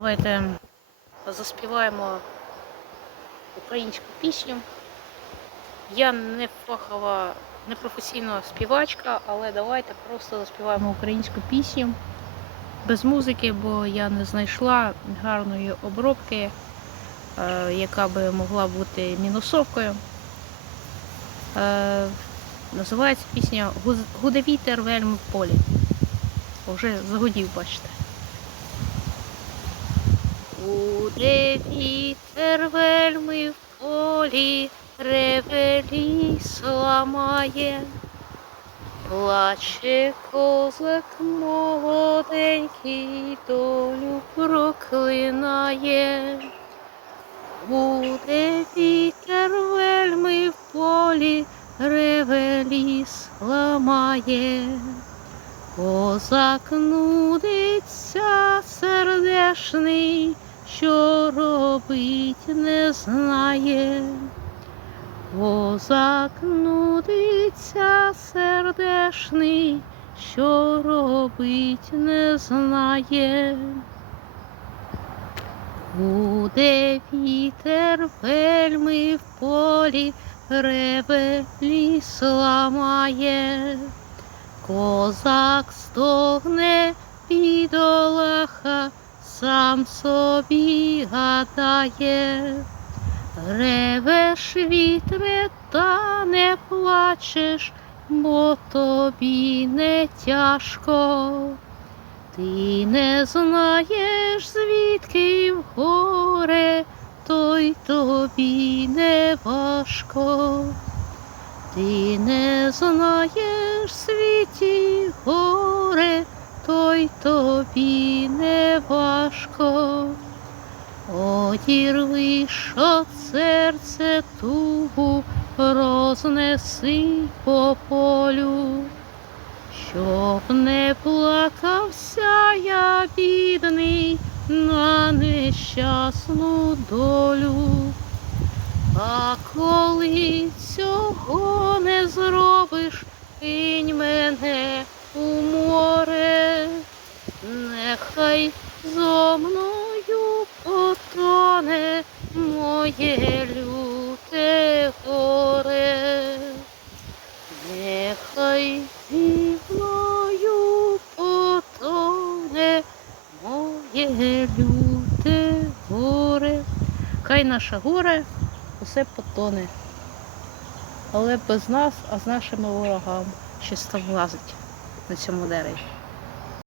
Давайте заспіваємо українську пісню. Я не фахова, не професійна співачка, але давайте просто заспіваємо українську пісню без музики, бо я не знайшла гарної обробки, е, яка би могла бути мінусовкою. Е, Називається пісня «Гуз- Гуде вітер вельми в полі. Вже загодів, бачите. Буде вітер вельми в полі, реве ліс ламає, плаче козак молоденький, долю проклинає. Буде вітер вельми в полі, реве ліс ламає. Козак нудиться сердешний, робить не знає. Козак нудиться сердешний, що робить не знає. Буде вітер вельми в полі, реве ліс. Козак стогне бідолаха, сам собі гадає. Ревеш вітре, та не плачеш, бо тобі не тяжко. Ти не знаєш, звідки в горе, то й тобі не важко. Ти не знаєш світі горе, то й тобі не важко. Одірвиш от серце тугу, рознеси по полю, щоб не плакався я бідний на нещасну долю. А коли цього не зробиш, кинь мене у море, нехай зо мною потоне моє люте горе, нехай зі мною потоне моє люте горе. Хай наше горе усе потоне. Але без нас, а з нашими ворогами, що там лазить на цьому дереві.